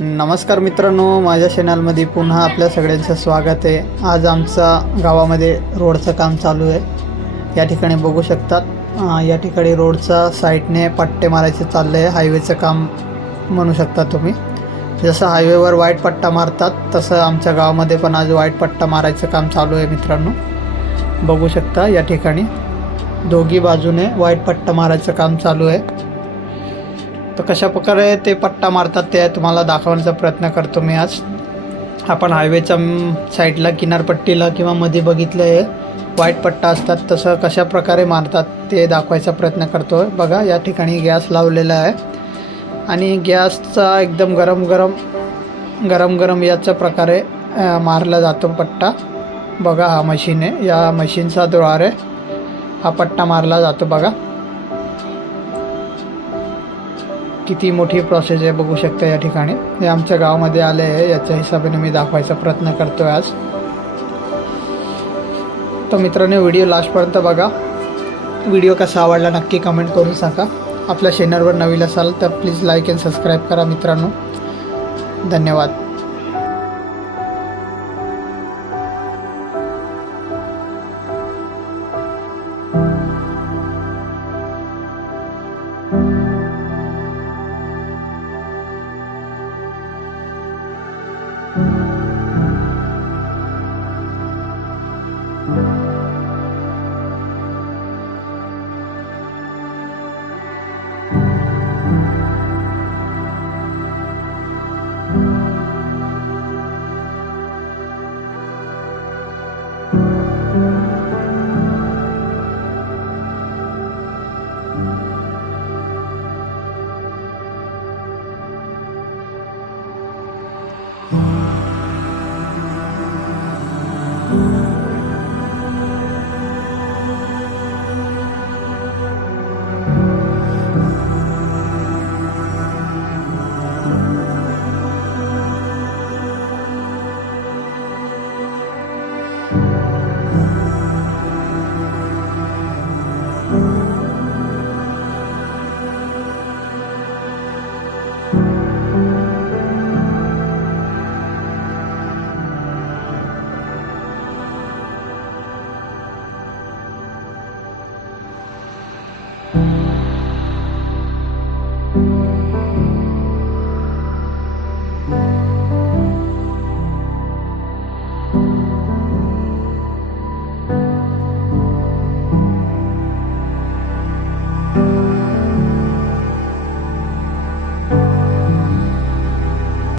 नमस्कार मित्रांनो, माझ्या चॅनलमध्ये पुन्हा आपल्या सगळ्यांचं स्वागत आहे। आज आमचा गावामध्ये रोडचं काम चालू आहे। या ठिकाणी बघू शकतात, या ठिकाणी रोडचा साईडने पट्टे मारायचे चालले आहे। हायवेचं काम म्हणू शकता तुम्ही। जसं हायवेवर व्हाईट पट्टा मारतात तसं आमच्या गावामध्ये पण आज व्हाईट पट्टा मारायचं काम चालू आहे मित्रांनो। बघू शकता या ठिकाणी दोघी बाजूने व्हाईट पट्टा मारायचं काम चालू आहे। तर कशा प्रकारे ते पट्टा मारतात ते तुम्हाला दाखवण्याचा प्रयत्न करतो मी आज। आपण हायवेच्या साईडला किनारपट्टीला किंवा मध्ये बघितलं आहे व्हाईट पट्टा असतात, तसं कशा प्रकारे मारतात ते दाखवायचा प्रयत्न करतो। बघा या ठिकाणी गॅस लावलेला आहे आणि गॅसचा एकदम गरम याच्या प्रकारे मारला जातो पट्टा। बघा हा मशीन आहे, या मशीनचा द्वारे हा पट्टा मारला जातो। बघा किती मोठी प्रोसेस आहे बघू शकता या ठिकाणी। हे आमच्या गावामध्ये आले आहे, याच्या हिशोबाने मी दाखवायचा प्रयत्न करतो आहे आज। तर मित्रांनो व्हिडिओ लास्टपर्यंत बघा। व्हिडिओ कसा आवडला नक्की कमेंट करून सांगा। आपल्या चॅनलवर नवीन असाल तर प्लीज लाईक अँड सबस्क्राईब करा मित्रांनो। धन्यवाद।